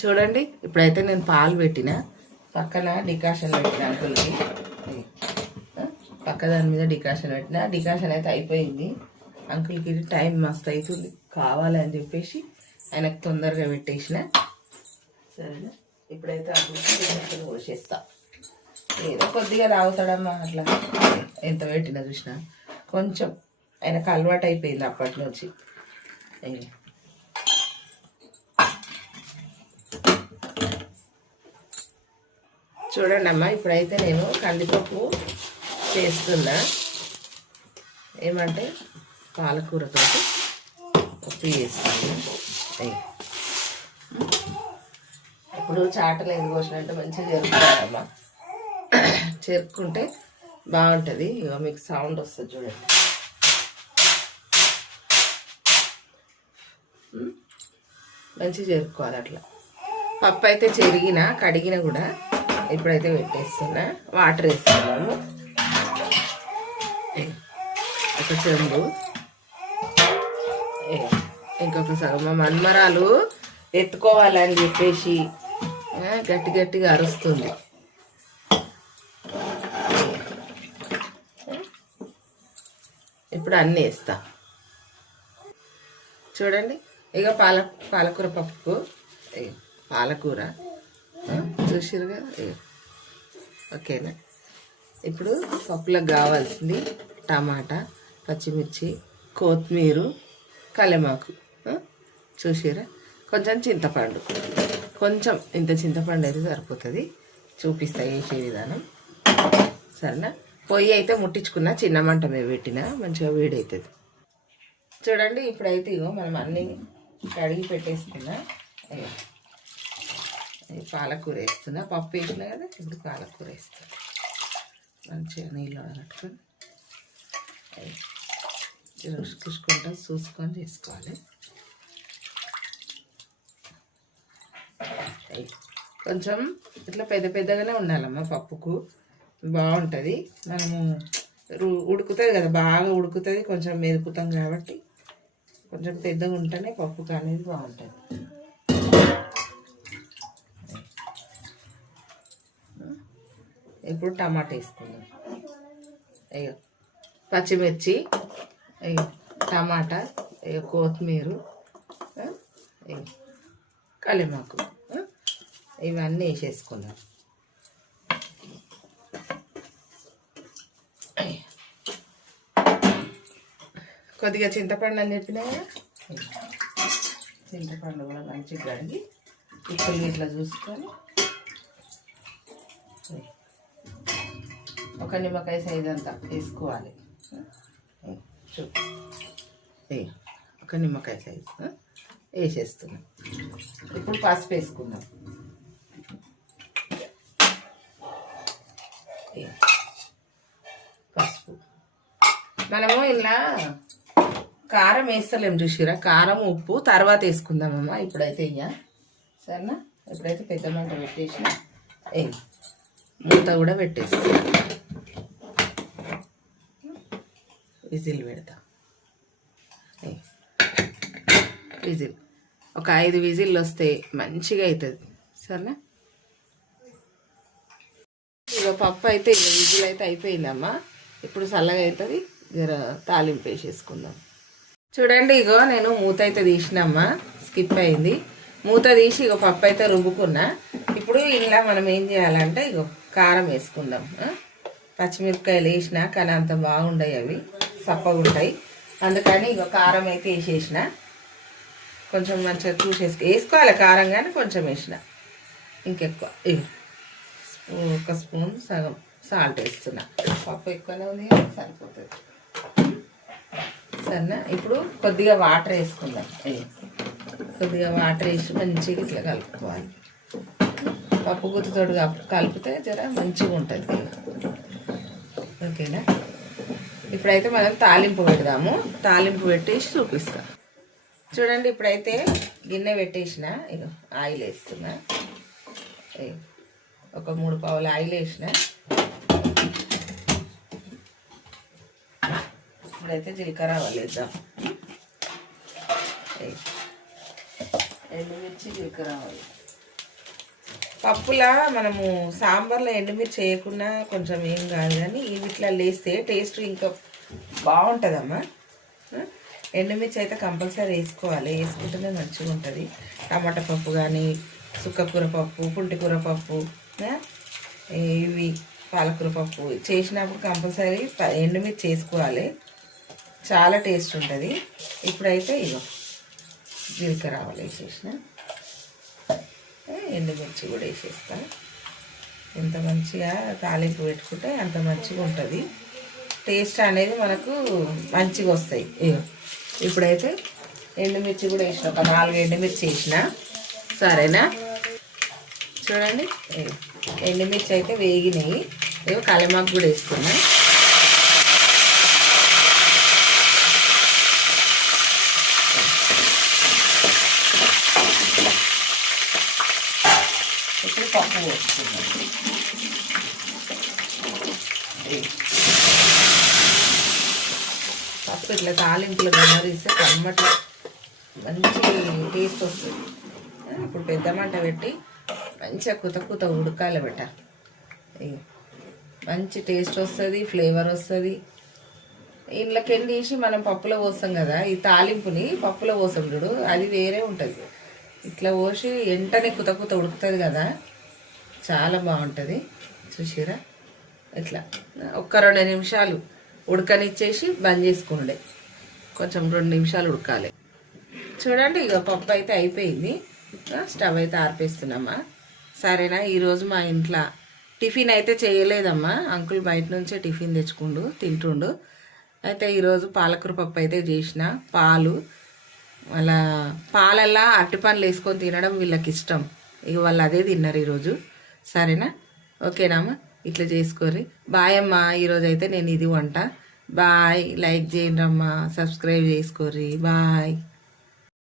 చూడండి ఇప్పుడైతే నేను పాలు పెట్టిన పక్కన డికాషన్ పెట్టిన అంకుల్కి పక్క దాని మీద డికాషన్ పెట్టిన డికాషన్ అయితే అయిపోయింది. అంకుల్కి టైం మస్తు అవుతుంది కావాలి అని చెప్పేసి ఆయనకు తొందరగా పెట్టేసిన. సరేనా ఇప్పుడైతే అంకుల్కి డికాషన్ పోసేస్తా. ఏదో కొద్దిగా తాగుతాడమ్మా అట్లా ఎంత పెట్టినా చూసినా కొంచెం ఆయనకు అలవాటు అయిపోయింది అప్పటి నుంచి. చూడండి అమ్మ ఇప్పుడైతే నేను కందిపప్పు చేస్తున్నా. ఏమంటే పాలకూరతో పప్పు చేస్తాను. ఇప్పుడు చాటలు ఎందుకు పోసినట్టు మంచిగా జరుగుతుందమ్మా. చెరుక్కుంటే బాగుంటుంది. ఇక మీకు సౌండ్ వస్తుంది చూడండి. మంచిగా చెరుక్కోవాలి అట్లా. పప్పు అయితే చెరిగిన కడిగిన కూడా ఇప్పుడైతే పెట్టేస్తున్నా. వాటర్ వేస్తున్నాము ఒక చెంబు. ఇంకొక సగం మా మన్మరాలు ఎత్తుకోవాలని చెప్పేసి గట్టి గట్టిగా అరుస్తుంది. ఇప్పుడు అన్నీ వేస్తా. చూడండి ఇక పాలకూర పప్పుకు పాలకూర చూసిరుగా. ఓకేనా ఇప్పుడు పప్పులకు కావాల్సింది టమాటా, పచ్చిమిర్చి, కొత్తిమీర, కలెమాకు చూసిరా. కొంచెం చింతపండు, కొంచెం ఇంత చింతపండు అయితే సరిపోతుంది. చూపిస్తా వేసే విధానం. సరేనా పొయ్యి అయితే ముట్టించుకున్నా, చిన్న మంట మీద పెట్టినా మంచిగా వేడవుతుంది. చూడండి ఇప్పుడైతే ఇగో మనం అన్నీ కడిగి పెట్టేసుకున్నా. పాలకూర వేస్తున్నా. పప్పు వేసినా కదా ఇప్పుడు పాలకూర వేస్తున్నా. మంచిగా నీళ్ళు కట్టుకొని చూసుకుంటా చూసుకొని చేసుకోవాలి. కొంచెం ఇట్లా పెద్ద పెద్దగానే ఉండాలమ్మా పప్పుకు బాగుంటుంది. మనము ఉడుకుతుంది కదా బాగా ఉడుకుతుంది, కొంచెం మెదుపుతాం కాబట్టి కొంచెం పెద్దగా ఉంటేనే పప్పుకు అనేది బాగుంటుంది. ఇప్పుడు టమాటా వేసుకుందాం. అయ్యో పచ్చిమిర్చి, అయ్యో టమాటా, అయ్యో కొత్తిమీర, కలెమాకు ఇవన్నీ వేసేసుకుందాం. కొద్దిగా చింతపండు అని చెప్పినా కదా, చింతపండు కూడా మంచిగా కడిగి ఇప్పుడు ఇట్లా చూసుకొని ఒక నిమ్మకాయ సైజ్ అంతా వేసుకోవాలి. ఒక నిమ్మకాయ సైజ్ వేసేస్తున్నాం. ఇప్పుడు పసుపు వేసుకుందాం. పసుపు మనము ఇలా కారం వేస్తలేం చూసిరా. కారం ఉప్పు తర్వాత వేసుకుందామమ్మా. ఇప్పుడైతే ఇయ్య సరేనా. ఇప్పుడైతే పెద్ద మంట పెట్టేసిన మూత కూడా పెట్టేస్తా. విజిల్ పెడతా. విజిల్ ఒక 5 విజిల్లు వస్తే మంచిగా అవుతుంది. సరేనా ఇక పప్పు అయితే ఇక విజిల్ అయితే అయిపోయిందమ్మా. ఇప్పుడు చల్లగా అవుతుంది. జర తాలింపు వేసేసుకుందాం. చూడండి ఇగో నేను మూత అయితే తీసినమ్మా. స్కిప్ అయింది. మూత తీసి ఇగో పప్పు అయితే రుబ్బుకున్నా. ఇప్పుడు ఇలా మనం ఏం చేయాలంటే ఇగో కారం వేసుకుందాం. పచ్చిమిరపకాయలు వేసినా కానీ అంత బాగుండయి, అవి సప్పగా ఉంటాయి. అందుకని ఇగో కారం అయితే వేసేసిన. కొంచెం మంచిగా వేసుకోవాలి కారం, కానీ కొంచెం వేసిన ఇంకెక్కువ. ఇగో ఒక స్పూన్ సగం సాల్ట్ వేస్తున్నా. పప్పు ఎక్కువనే ఉంది సరిపోతుంది. సరేనా ఇప్పుడు కొద్దిగా వాటర్ వేసుకుందాం. కొద్దిగా వాటర్ వేసి మంచిగా ఇట్లా కలుపుకోవాలి. పప్పు గుత్తుతోడు కలిపితే జర మంచిగా ఉంటుంది. ఓకేనా ఇప్పుడైతే మనం తాలింపు పెడదాము. తాలింపు పెట్టేసి చూపిస్తాం. చూడండి ఇప్పుడైతే గిన్నె పెట్టేసిన. ఇక ఆయిల్ వేస్తున్నా. ఒక 3 పావులు ఆయిల్ వేసిన. ఇప్పుడైతే జీలకర్ర ఆవాలు వేద్దాం. ఎండుమిర్చి జీలకర్ర ఆవాలు. పప్పులా మనము సాంబార్లో ఎండుమిర్చి చేయకుండా కొంచెం ఏం కాదు, కానీ వీటిలో వేస్తే టేస్ట్ ఇంకా బాగుంటుందమ్మా. ఎండుమిర్చి అయితే కంపల్సరీ వేసుకోవాలి, వేసుకుంటేనే మంచిగా ఉంటుంది. టమాటా పప్పు కానీ, సుక్కకూర పప్పు, పుంటికూర పప్పు, ఇవి పాలకూర పప్పు చేసినప్పుడు కంపల్సరీ ఎండుమిర్చి వేసుకోవాలి, చాలా టేస్ట్ ఉంటుంది. ఇప్పుడైతే ఇగో జీలకర్ర ఆవాలు వేసేసిన, ఎండుమిర్చి కూడా వేసేస్తా. ఎంత మంచిగా తాలింపు పెట్టుకుంటే అంత మంచిగా ఉంటుంది, టేస్ట్ అనేది మనకు మంచిగా వస్తాయి. ఇప్పుడైతే ఎండుమిర్చి కూడా వేసిన, ఒక 4 ఎండుమిర్చి వేసిన. సరేనా, చూడండి ఎండుమిర్చి అయితే వేగినాయి. కలిమాకు కూడా వేస్తున్నా. ఇప్పుడు పప్పు వేస్తున్నాం. పప్పు ఇట్లా తాలింపులో గమరిస్తే కమ్మటి మంచి టేస్ట్ వస్తుంది. ఇప్పుడు పెద్ద మంట పెట్టి మంచిగా కుత ఉడకాలి పెట్ట, మంచి టేస్ట్ వస్తుంది, ఫ్లేవర్ వస్తుంది. ఇంట్లోకి తీసి మనం పప్పులో పోస్తాం కదా, ఈ తాలింపుని పప్పులో పోసాం చూడు, అది వేరే ఉంటుంది. ఇట్లా పోసి వెంటనే కుత ఉడుకుతుంది కదా, చాలా బాగుంటుంది. చూసిరా, ఇట్లా ఒక్క 2 నిమిషాలు ఉడకనిచ్చేసి బంద్ చేసుకుండే, కొంచెం 2 నిమిషాలు ఉడకాలి. చూడండి ఇక పప్పు అయితే అయిపోయింది, స్టవ్ అయితే ఆర్పేస్తున్నామా. సరేనా, ఈరోజు మా ఇంట్లో టిఫిన్ అయితే చేయలేదమ్మా, అంకుల్ బయట నుంచే టిఫిన్ తెచ్చుకుండు తింటుండు. అయితే ఈరోజు పాలకూర పప్పు అయితే చేసిన. పాలు అలా పాలల్లా అరటిపండ్లు వేసుకొని తినడం వీళ్ళకి ఇష్టం, ఇక వాళ్ళు అదే తిన్నారు ఈరోజు. సరేనా, ఓకేనామ్మా, ఇట్లా చేసుకోర్రి. బాయ్ అమ్మా, ఈరోజు అయితే నేను ఇది వంట. బాయ్, లైక్ చేయండి అమ్మా, సబ్స్క్రైబ్ చేసుకోర్రి. బాయ్.